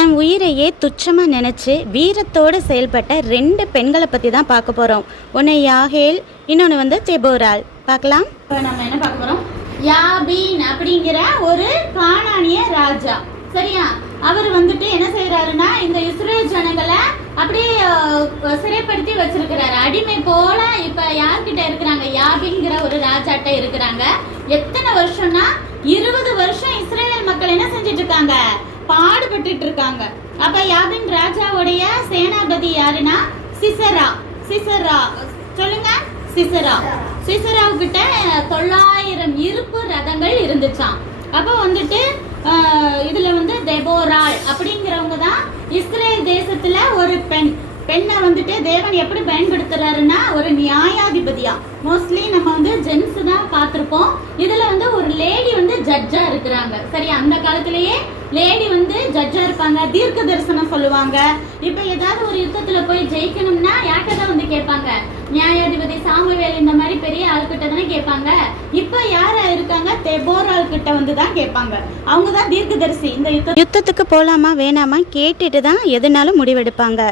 தன் உயிரையே துச்சமாக நினச்சி வீரத்தோடு செயல்பட்ட 2 பெண்களை பற்றி தான் பார்க்க போகிறோம். ஒன்று யாகேல், இன்னொன்று வந்து தெபோராள். பார்க்கலாம். இப்போ நம்ம என்ன பார்க்க போகிறோம், யாபீன் அப்படிங்கிற ஒரு கானானிய ராஜா. சரியா, அவர் வந்துட்டு என்ன செய்யறாருன்னா இந்த இஸ்ரேல் ஜனங்களை அப்படியே சிறைப்படுத்தி வச்சிருக்கிறாரு, அடிமை போல. இப்ப யார்கிட்ட இருக்கிறாங்க, யாபின்கிற ஒரு ராஜாட்ட இருக்கிறாங்க. எத்தனை வருஷம்னா 20 வருஷம் இஸ்ரேல் மக்கள் என்ன செஞ்சிட்டு இருக்காங்க, பாடுபட்டு இருக்காங்க. அப்ப யாபின் ராஜாவுடைய சேனாபதி யாருன்னா சிசரா. சொல்லுங்க, சிசராவுக்கிட்ட 900 இருப்பு ரதங்கள் இருந்துச்சாம். அப்ப வந்துட்டு இதுல வந்து தெபோராள் அப்படிங்கிறவங்க தான் இஸ்ரேல் தேசத்துல ஒரு பெண்ணை வந்துட்டு தேவன் எப்படி பயன்படுத்துறாருன்னா ஒரு நியாயாதிபதியா. மோஸ்ட்லி நம்ம வந்து ஜென்ஸ் தான் பார்த்திருப்போம். இதுல வந்து ஒரு லேடி வந்து ஜட்ஜா இருக்கிறாங்க. சரி, அந்த காலத்திலேயே லேடி வந்து ஜட்ஜா இருப்பாங்க, தீர்க்க தரிசனம் சொல்லுவாங்க. இப்ப ஏதாவது ஒரு யுத்தத்துல போய் ஜெயிக்கணும்னா யார்கிட்ட தான் வந்து கேட்பாங்க, நியாயாதிபதி சாமுவேல் இந்த மாதிரி பெரிய ஆள்கிட்ட தானே கேட்பாங்க. இப்ப யாரா இருக்காங்க, தெபோராள் கிட்ட வந்து தான் கேட்பாங்க. அவங்க தான் தீர்க்க தரிசி. இந்த யுத்தத்துக்கு போலாமா வேணாமா கேட்டுட்டு தான் எதுனாலும் முடிவெடுப்பாங்க.